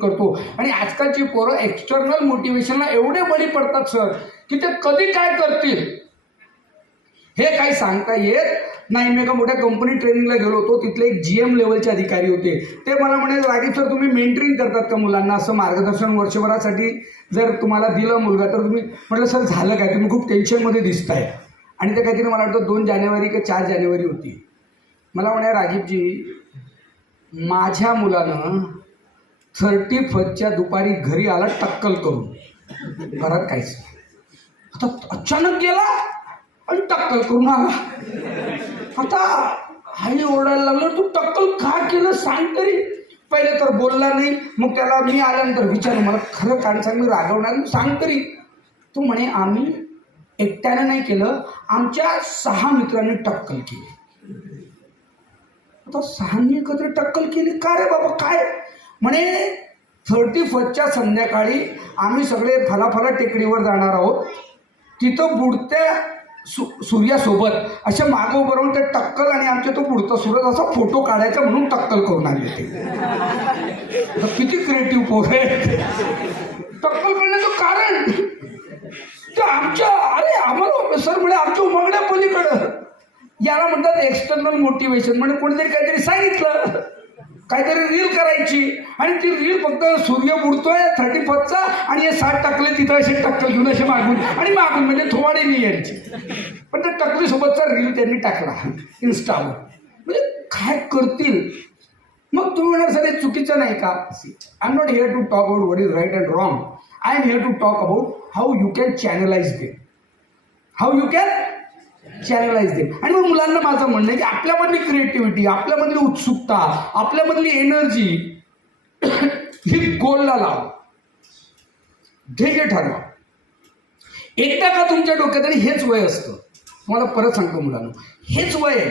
करतो. आणि आजकालची पोरं एक्सटर्नल मोटिवेशनला एवढे बळी पडतात सर, की ते कधी काय करतील हे काही सांगता येत नाही. मी एका मोठ्या कंपनी ट्रेनिंगला गेलो होतो. तिथले एक GM लेवलचे अधिकारी होते. ते मला म्हणाले, राजीव सर तुम्ही मेंटरिंग करतात का मुलांना, असं मार्गदर्शन वर्षभरासाठी जर तुम्हाला दिलं मुलगा तर तुम्ही. म्हटलं सर झालं काय, तुम्ही खूप टेन्शनमध्ये दिसताय. आणि ते काहीतरी मला वाटतं 2 जानेवारी का 4 जानेवारी होती. मला म्हणाले, राजीवजी माझ्या मुलानं 31च्या दुपारी घरी आला टक्कल करून, घरात काहीच आता अचानक गेला आणि टक्कल करून आला. आता आई ओरडायला लागलं, तू टक्कल का केलं सांग तरी. पहिले तर बोलला नाही. मग त्याला मी आल्यानंतर विचारलं, मला खरं कारण सांग, मी रागवणार सांग तरी. तो म्हणे आम्ही एकट्यानं नाही केलं, आमच्या 6 मित्रांनी टक्कल केली. आता 6 एकत्र टक्कल केली का रे बाबा काय. म्हणे 31च्या संध्याकाळी आम्ही सगळे फलाफला टेकडीवर जाणार आहोत. तिथं बुडत्या सूर्यासोबत अशा मागं उभं राहून ते टक्कल आणि आमच्या तो बुडता सूरज असा फोटो काढायचा म्हणून टक्कल करून आले ते. किती क्रिएटिव्ह पोर आहे. टक्कल करण्याचं कारण ते आमच्या आम्हाला सर म्हणे आमच्या उमगड्या पलीकडं. याला म्हणतात एक्सटर्नल मोटिवेशन. म्हणजे कोणीतरी काहीतरी सांगितलं, काहीतरी रील करायची आणि ती रील फक्त सूर्य बुडतोय 31चा आणि हे 60 टक्कले तिथं असे टक्कल घेऊन असे मागून म्हणजे थोवाडे नाही यांची. पण त्या टक्कलीसोबतचा रील त्यांनी टाकला इन्स्टावर. म्हणजे काय करतील. मग तुम्ही म्हणणार सर हे चुकीचं नाही का. I am not here to talk about what is right and wrong. I am here to talk about how you can channelize them. How you can channelize them. आणि मग मुलांना माझं म्हणणं आहे की आपल्यामधली क्रिएटिव्हिटी, आपल्यामधली उत्सुकता, आपल्यामधली एनर्जी ही गोलला लाव, ध्येय ठरवा. एकदा का तुमच्या डोक्यात, आणि हेच वय असतं. तुम्हाला परत सांगतो मुलांना, हेच वय आहे.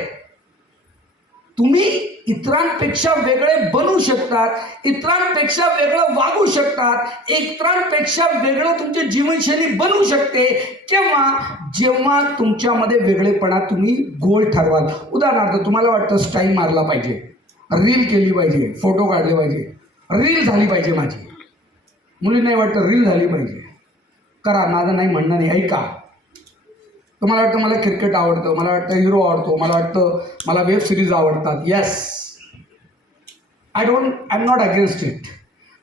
तुम्ही इतरांपेक्षा वेगळे बनू शकतात, इतरांपेक्षा वेगळं वागू शकतात, इतरांपेक्षा वेगळं तुमची जीवनशैली बनू शकते जेव्हा तुमच्यामध्ये वेगळेपणा तुम्ही गोल ठरवाल. उदाहरणार्थ तुम्हाला वाटतं स्टाईल मारला पाहिजे, रील केली पाहिजे, फोटो काढले पाहिजे, रील झाली पाहिजे माझी. मुलींनाही वाटतं रील झाली पाहिजे. करा, माझं नाही म्हणणं नाही. ऐका, तुम्हाला वाटतं मला क्रिकेट आवडतं, मला वाटतं हिरो आवडतो, मला वाटतं मला वेब सिरीज आवडतात. Yes, I am not against it.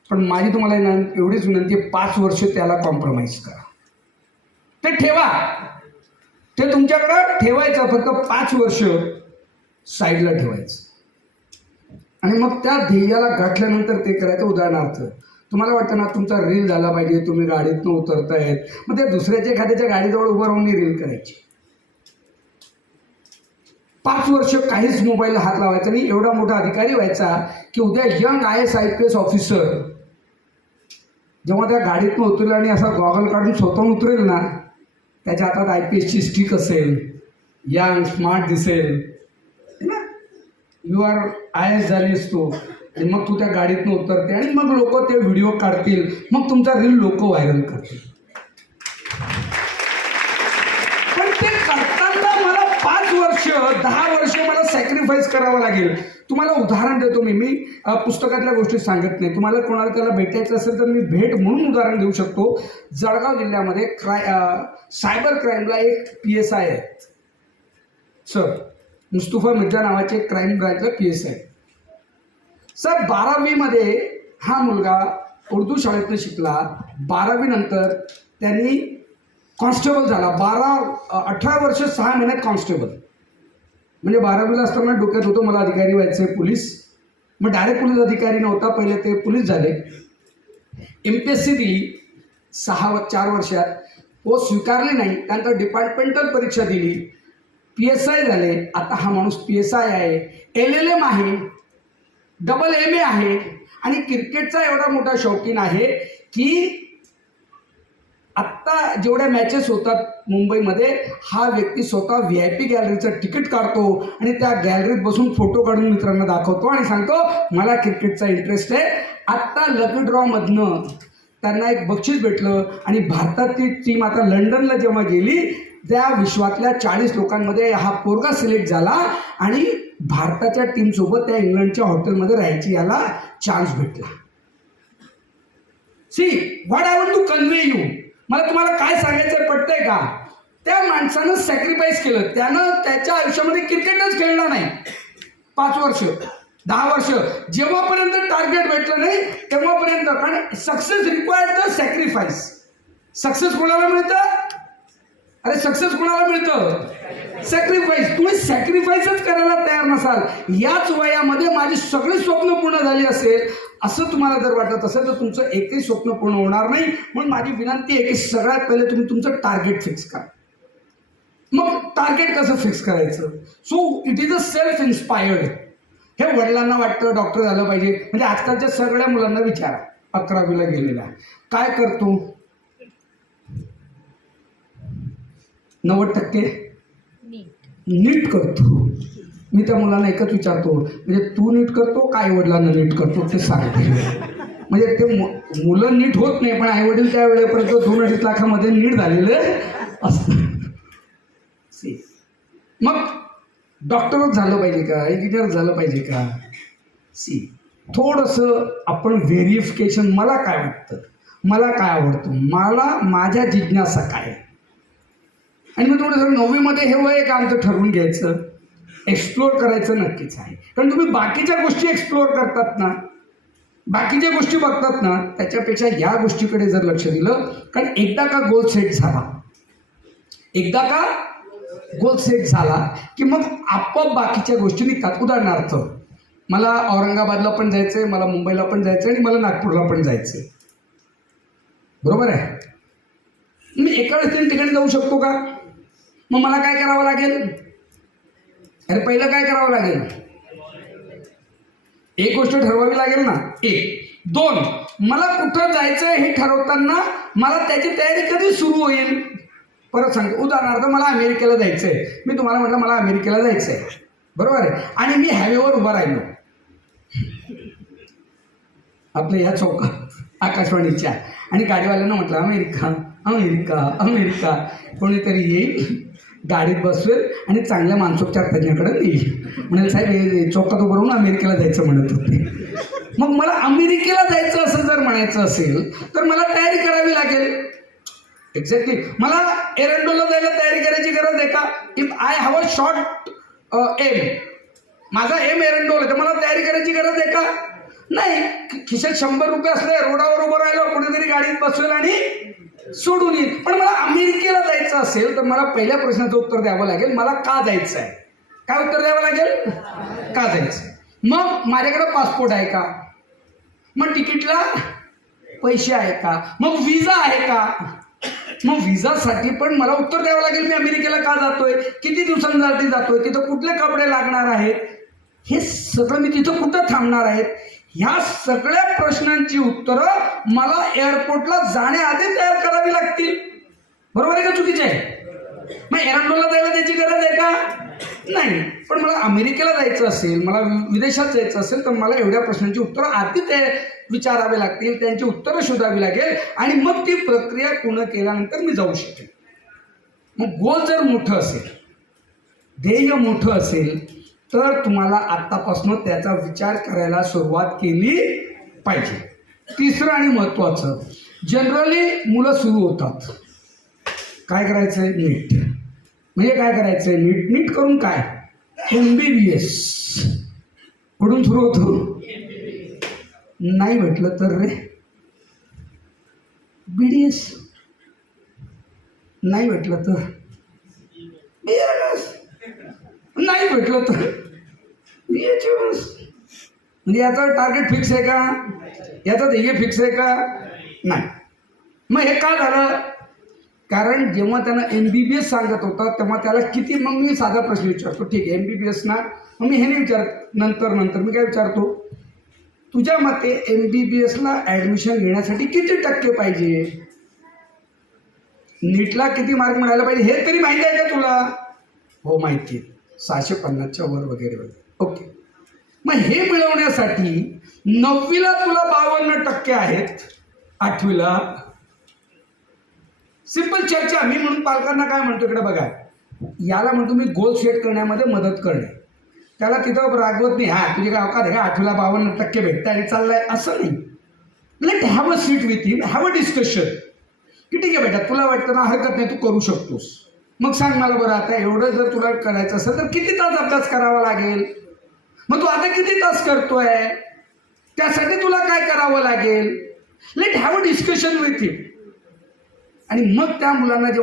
पण माझी तुम्हाला एवढीच विनंती आहे, 5 वर्ष त्याला कॉम्प्रोमाइज करा. ते ठेवा, ते तुमच्याकडं ठेवायचं. फक्त 5 वर्ष साईडला ठेवायचं आणि मग त्या ध्येयाला गाठल्यानंतर ते करायचं. उदाहरणार्थ तुम्हाला वाटतं ना तुमचा रील झाला पाहिजे, तुम्ही गाडीतनं उतरतायत, मग ते दुसऱ्याच्या एखाद्याच्या गाडीजवळ उभं राहून रील करायची. 5 वर्ष काहीच मोबाईलला हात लावायचा नाही. एवढा मोठा अधिकारी व्हायचा की उद्या यंग IAS IPS ऑफिसर जेव्हा त्या गाडीतनं उतरेल आणि असा गॉगल काढून स्वतःहून उतरेल ना, त्याच्या हातात IPSची स्टिक असेल, यंग स्मार्ट दिसेल ना, UR IAS झाली असतो. आणि मग तू त्या गाडीतनं उतरते आणि मग लोक ते व्हिडिओ काढतील, मग तुमचा रील लोक व्हायरल करतील. पण ते करताना मला 5 वर्ष 10 वर्ष मला सॅक्रिफाईस करावं लागेल. तुम्हाला उदाहरण देतो मी पुस्तकातल्या गोष्टी सांगत नाही. तुम्हाला कोणाला त्याला भेटायचं असेल तर मी भेट म्हणून उदाहरण देऊ शकतो. जळगाव जिल्ह्यामध्ये सायबर क्राईमला एक PSI आहे सर, मुस्तफा मिर्झा नावाचे क्राईम ब्रांचला PSI. सर 12वीमध्ये हा मुलगा उर्दू शाळेतनं शिकला. 12वी नंतर त्यांनी कॉन्स्टेबल झाला. 18 वर्ष 6 महिन्यात कॉन्स्टेबल. म्हणजे 12वीला असताना डोक्यात होतं मला अधिकारी व्हायचं आहे, पोलीस. मग डायरेक्ट पोलीस अधिकारी नव्हता, पहिले ते पोलीस झाले. MPSC दिली 4 वर्षात, पोस्ट स्वीकारली नाही. त्यानंतर डिपार्टमेंटल परीक्षा दिली, PSI झाले. आता हा माणूस PSI आहे, LLM आहे, MA आहे आणि क्रिकेटचा एवढा मोठा शौकीन आहे की आत्ता जेवढ्या मॅचेस होतात मुंबईमध्ये, हा व्यक्ती स्वतः VIP गॅलरीचं तिकीट काढतो आणि त्या गॅलरीत बसून फोटो काढून मित्रांना दाखवतो आणि सांगतो मला क्रिकेटचा इंटरेस्ट आहे. आत्ता लकी ड्रॉमधनं त्यांना एक बक्षीस भेटलं आणि भारताची टीम आता लंडनला जेव्हा गेली, त्या विश्वातल्या 40 लोकांमध्ये हा पोरगा सिलेक्ट झाला आणि भारताच्या टीमसोबत त्या इंग्लंडच्या हॉटेलमध्ये राहायची याला चान्स भेटला. See what I want to convey you, मला तुम्हाला काय सांगायचं पटतंय का? त्या माणसानं सॅक्रिफाईस केलं, त्यानं त्याच्या आयुष्यामध्ये क्रिकेटच खेळणार नाही 5 वर्ष 10 वर्ष, जेव्हापर्यंत टार्गेट भेटलं नाही तेव्हापर्यंत. कारण success required the sacrifice. Success कोणाला मिळतं? अरे सक्सेस कोणाला मिळतं? सॅक्रिफाईस. तुम्ही सॅक्रिफाईसच करायला तयार नसाल, याच वयामध्ये माझी सगळी स्वप्न पूर्ण झाली असेल असं तुम्हाला जर वाटत असेल तर तुमचं एकही स्वप्न पूर्ण होणार नाही. म्हणून माझी विनंती आहे की सगळ्यात पहिले तुम्ही तुमचं टार्गेट फिक्स करा. मग टार्गेट कसं फिक्स करायचं? So it is a self inspired. हे वडिलांना वाटतं डॉक्टर झालं पाहिजे, म्हणजे आजकालच्या सगळ्या मुलांना विचारा 11वीला गेलेला काय करतो? 90% नीट करतो. मी त्या मुलांना एकच विचारतो, म्हणजे तू नीट करतो का आई वडिलांना नीट करतो ते सांगते. म्हणजे ते मुलं नीट होत नाही, पण आई वडील त्या वेळेपर्यंत 2-2.5 लाखामध्ये नीट झालेले असतात. मग डॉक्टरच झालं पाहिजे का, इंजिनियर झालं पाहिजे का? सी थोडंसं आपण व्हेरिफिकेशन, मला काय वाटतं, मला काय आवडतं, मला माझ्या जिज्ञासा काय आहे. आणि मग थोडंसं 9वीमध्ये हे वय का आमचं ठरवून घ्यायचं, एक्सप्लोअर करायचं नक्कीच आहे. कारण तुम्ही बाकीच्या गोष्टी एक्सप्लोअर करतात ना, बाकीच्या गोष्टी बघतात ना, त्याच्यापेक्षा या गोष्टीकडे जर लक्ष दिलं, कारण एकदा का गोल सेट झाला, एकदा का गोल सेट झाला की मग आपोआप बाकीच्या गोष्टी निघतात. उदाहरणार्थ मला औरंगाबादला पण जायचं आहे, मला मुंबईला पण जायचं आहे आणि मला नागपूरला पण जायचं आहे, बरोबर आहे. मी एका वेळेस 3 ठिकाणी जाऊ शकतो का? मग मला काय करावं लागेल? अरे पहिलं काय करावं लागेल? एक गोष्ट ठरवावी लागेल ना. 1 2 मला कुठं जायचं हे ठरवताना मला त्याची तयारी कधी सुरू होईल? परत सांगतो, उदाहरणार्थ मला अमेरिकेला जायचं आहे. मी तुम्हाला म्हटलं मला अमेरिकेला जायचं आहे, बरोबर आहे. आणि मी हायवेवर उभा राहिलो आपल्या ह्या चौकात आकाशवाणीच्या, आणि गाडीवाल्यांना म्हटलं अमेरिका अमेरिका अमेरिका. कोणीतरी येईल, गाडीत बसवेल आणि चांगल्या मानसोपचार तज्ञाकडे नेईल, म्हणाल साहेब चौकात उभं राहून अमेरिकेला जायचं म्हणत होते. मग मला अमेरिकेला जायचं असं जर म्हणायचं असेल तर मला तयारी करावी लागेल. एक्झॅक्टली. मला एरंडोला जायला तयारी करायची गरज आहे का? If I have a short aim, माझा एम एरंडोल, तर मला तयारी करायची गरज आहे का? नाही. खिशात 100 रुपये असले, रोडावर उभं राहिलं, कुठेतरी गाडीत बसवेल आणि सोडून येईल. पण मला अमेरिकेला जायचं असेल तर मला पहिल्या प्रश्नाचं उत्तर द्यावं लागेल, मला का जायचं आहे? काय उत्तर द्यावं लागेल? का जायचं? मग माझ्याकडे पासपोर्ट आहे का? मग तिकीटला पैसे आहे का? मग विजा आहे का? मग विजासाठी पण मला उत्तर द्यावं लागेल, मी अमेरिकेला का जातोय, किती दिवसांसाठी जातोय, तिथं कुठले कपडे लागणार आहेत, हे सगळं मी तिथं कुठं थांबणार आहेत, ह्या सगळ्या प्रश्नांची उत्तरं मला एअरपोर्टला जाण्याआधी तयार करावी लागतील. बरोबर आहे का चुकीचे आहे? मग एरंडोला जायला त्याची गरज आहे का? नाही. पण मला अमेरिकेला जायचं असेल, मला विदेशात जायचं असेल तर मला एवढ्या प्रश्नांची उत्तरं आधी ते विचारावे लागतील, त्यांची उत्तरं शोधावी लागेल आणि मग ती प्रक्रिया पूर्ण केल्यानंतर मी जाऊ शकेन. मग गोल जर मोठं असेल, ध्येय मोठं असेल तर तुम्हाला आत्तापासून त्याचा विचार करायला सुरुवात केली पाहिजे. तिसरं आणि महत्त्वाचं, जनरली मुलं सुरू होतात काय करायचं आहे, नीट. म्हणजे काय करायचं आहे, नीट. नीट करून काय? MBBS. कुठून सुरू होतो? नाही भेटलं तर रे BDS, नाही भेटलं तर BRS, नाही भेटलं तर BHS. म्हणजे याचा टार्गेट फिक्स आहे का? याचा ध्येय फिक्स आहे का? नाही. मग हे का झालं? कारण जेव्हा त्यांना MBBS सांगत होता तेव्हा त्याला किती, मग मी साधा प्रश्न विचारतो, ठीक आहे MBBS ना, मग मी हे नाही विचारत नंतर मी काय विचारतो, तुझ्या मते MBBSला ॲडमिशन घेण्यासाठी किती टक्के पाहिजे, नीटला किती मार्क मिळायला पाहिजे, हे तरी माहिती आहे का तुला? हो माहिती आहे, 650च्या वर वगैरे वगैरे. ओके. मग हे मिळवण्यासाठी 9वीला तुला 52% आहेत, 8वीला सिंपल चर्चा. मी म्हणून पालकांना काय म्हणतो, इकडे बघा, याला म्हणतो मी गोल सेट करण्यामध्ये मदत करणे. त्याला तिथं रागवत नाही, हा तुझे काय औकात आहे का 8वीला 52% भेटतं आणि चाललाय, असं नाही. Let have a seat with him, have a discussion की ठीक आहे बेटा, तुला वाटतं ना हरकत नाही, तू करू शकतोस. मग सांग मला बरं, आता एवढं जर तुला करायचं असेल तर किती तास अभ्यास करावा लागेल? मग तू आता किती तास करतोय? त्यासाठी तुला काय करावं लागेल? Let have a discussion with him. आणि मग त्या मुलांना जेव्हा